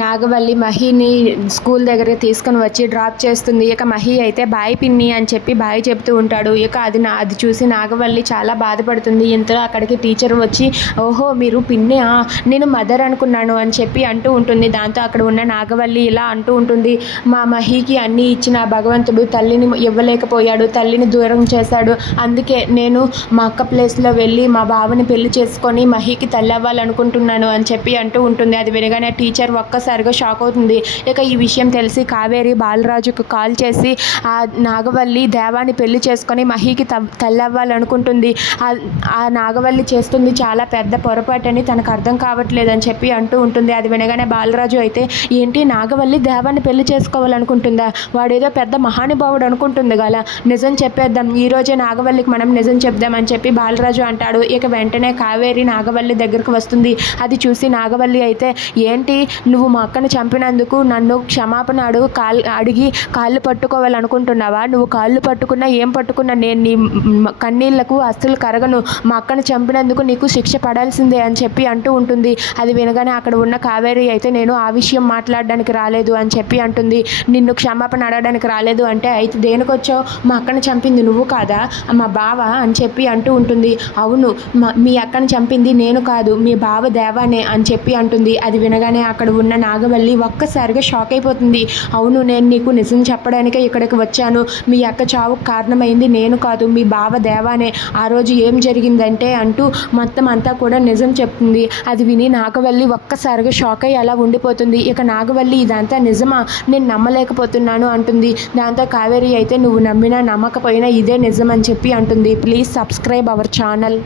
నాగవల్లి మహిని school దగ్గరికి తీసుకొని వచ్చి డ్రాప్ చేస్తుంది. ఇక మహి అయితే బాయ్ పిన్ని అని చెప్పి బాయ్ చెప్తూ ఉంటాడు. ఇక అది చూసి నాగవల్లి చాలా బాధపడుతుంది. ఇంతలో అక్కడికి టీచర్ వచ్చి ఓహో మీరు పిన్ని, నేను మదర్ అనుకున్నాను అని చెప్పి అంటూ ఉంటుంది. దాంతో అక్కడ ఉన్న నాగవల్లి ఇలా అంటూ ఉంటుంది, మా మహికి అన్నీ ఇచ్చిన భగవంతుడు తల్లిని ఇవ్వలేకపోయాడు, తల్లిని దూరం చేశాడు. అందుకే నేను మా అక్క ప్లేస్లో వెళ్ళి మా బావని పెళ్లి చేసుకొని మహికి తల్లి అవ్వాలనుకుంటున్నాను అని చెప్పి అంటూ ఉంటుంది. అది వినగానే టీచర్ ఒక్కసారిగా షాక్ అవుతుంది. ఇక ఈ విషయం తెలిసి కావేరి బాలరాజుకు కాల్ చేసి ఆ నాగవల్లి దేవాన్ని పెళ్లి చేసుకొని మహికి తల్లి అవ్వాలనుకుంటుంది. ఆ నాగవల్లి చేస్తుంది చాలా పెద్ద పొరపాటని తనకు అర్థం కావట్లేదని చెప్పి అంటూ ఉంటుంది. అది వినగానే బాలరాజు అయితే ఏంటి నాగవల్లి దేవాన్ని పెళ్లి చేసుకోవాలనుకుంటుందా, వాడేదో పెద్ద మహానుభావుడు అనుకుంటుంది కదా, నిజం చెప్పేద్దాం, ఈరోజే నాగవల్లికి మనం నిజం చెప్దామని చెప్పి బాలరాజు అంటాడు. ఇక వెంటనే కావేరి నాగవల్లి దగ్గరకు వస్తుంది. అది చూసి నాగవల్లి అయితే ఏంటి నువ్వు మా అక్కను చంపినందుకు నన్ను క్షమాపణ అడిగి కాళ్ళు పట్టుకోవాలనుకుంటున్నావా, నువ్వు కాళ్ళు పట్టుకున్నా ఏం పట్టుకున్నా నేను నీ కన్నీళ్లకు అస్సలు కరగను, మా అక్కను చంపినందుకు నీకు శిక్ష పడాల్సిందే అని చెప్పి అంటూ ఉంటుంది. అది వినగానే అక్కడ ఉన్న కావేరి అయితే నేను ఆ విషయం మాట్లాడడానికి రాలేదు అని చెప్పి అంటుంది. నిన్ను క్షమాపణ అడగడానికి రాలేదు అంటే అయితే దేనికొచ్చావు, మా అక్కను చంపింది నువ్వు కాదా, మా బావ అని చెప్పి అంటూ ఉంటుంది. అవును మీ అక్కను చంపింది నేను కాదు మీ బావ దేవానే అని చెప్పి అంటుంది. అది వినగానే అక్కడ ఉన్న నాగవల్లి ఒక్కసారిగా షాక్ అయిపోతుంది. అవును నేను నీకు నిజం చెప్పడానికే ఇక్కడికి వచ్చాను, మీ అక్క చావుకు కారణమైంది నేను కాదు మీ బావ దేవానే, ఆ రోజు ఏం జరిగిందంటే అంటూ మొత్తం అంతా కూడా నిజం చెప్తుంది. అది విని నాగవల్లి ఒక్కసారిగా షాక్ అయ్యి అలా ఉండిపోతుంది. ఇక నాగవల్లి ఇదంతా నిజమా, నేను నమ్మలేకపోతున్నాను అంటుంది. దాంతో కావేరి అయితే నువ్వు నమ్మినా నమ్మకపోయినా ఇదే నిజం అని చెప్పి అంటుంది. Please subscribe our channel.